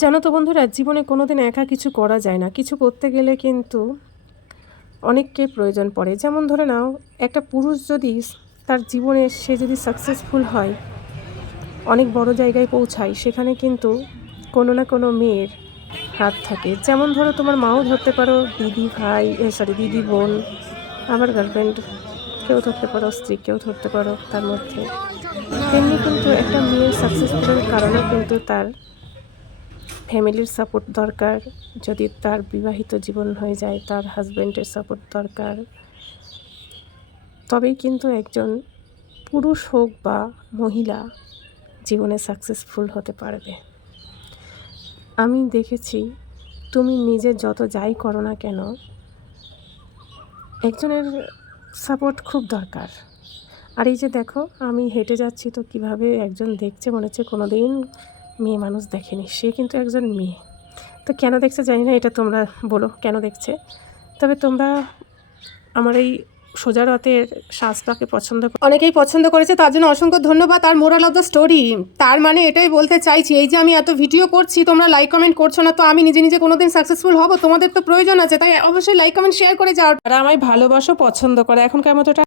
জানো তো বন্ধুরা, জীবনে কোনোদিন একা কিছু করা যায় না। কিছু করতে গেলে কিন্তু অনেককে প্রয়োজন পড়ে। যেমন ধরে নাও, একটা পুরুষ যদি তার জীবনে সে যদি সাকসেসফুল হয়, অনেক বড় জায়গায় পৌঁছায়, সেখানে কিন্তু কোনো না কোনো মেয়ের হাত থাকে। যেমন ধরো, তোমার মাও ধরতে পারো, দিদি ভাই, দিদি বোন, আবার গার্লফ্রেন্ড কেউ ধরতে পারো, স্ত্রী কেউ ধরতে পারো তার মধ্যে। তেমনি কিন্তু একটা মেয়ের সাকসেসফুলের কারণেও কিন্তু তার ফ্যামিলির সাপোর্ট দরকার। যদি তার বিবাহিত জীবন হয়ে যায়, তার হাজব্যান্ডের সাপোর্ট দরকার। তবেই কিন্তু একজন পুরুষ হোক বা মহিলা জীবনে সাকসেসফুল হতে পারবে। আমি দেখেছি, তুমি নিজে যত যাই করো না কেন, একজনের সাপোর্ট খুব দরকার। আর এই যে দেখো, আমি হেঁটে যাচ্ছি তো কিভাবে একজন দেখছে, মনে হচ্ছে কোনো দিন মেয়ে মানুষ দেখেনি। সে কিন্তু একজন মেয়ে। তো কেন দেখছে জানি না, এটা তোমরা বলো কেন দেখছে। তবে তোমরা আমার এই সোজা রথের সাজটাকে অনেকেই পছন্দ করেছে, তার জন্য অসংখ্য ধন্যবাদ। আর মোরাল অফ দ্য স্টোরি, তার মানে এটাই বলতে চাইছি, এই যে আমি এত ভিডিও করছি, তোমরা লাইক কমেন্ট করছো না, তো আমি নিজে নিজে কোনোদিন সাকসেসফুল হব? তোমাদের তো প্রয়োজন আছে, তাই অবশ্যই লাইক কমেন্ট শেয়ার করে যাও। তারা আমায় ভালোবাসো, পছন্দ করে। এখনকার মতো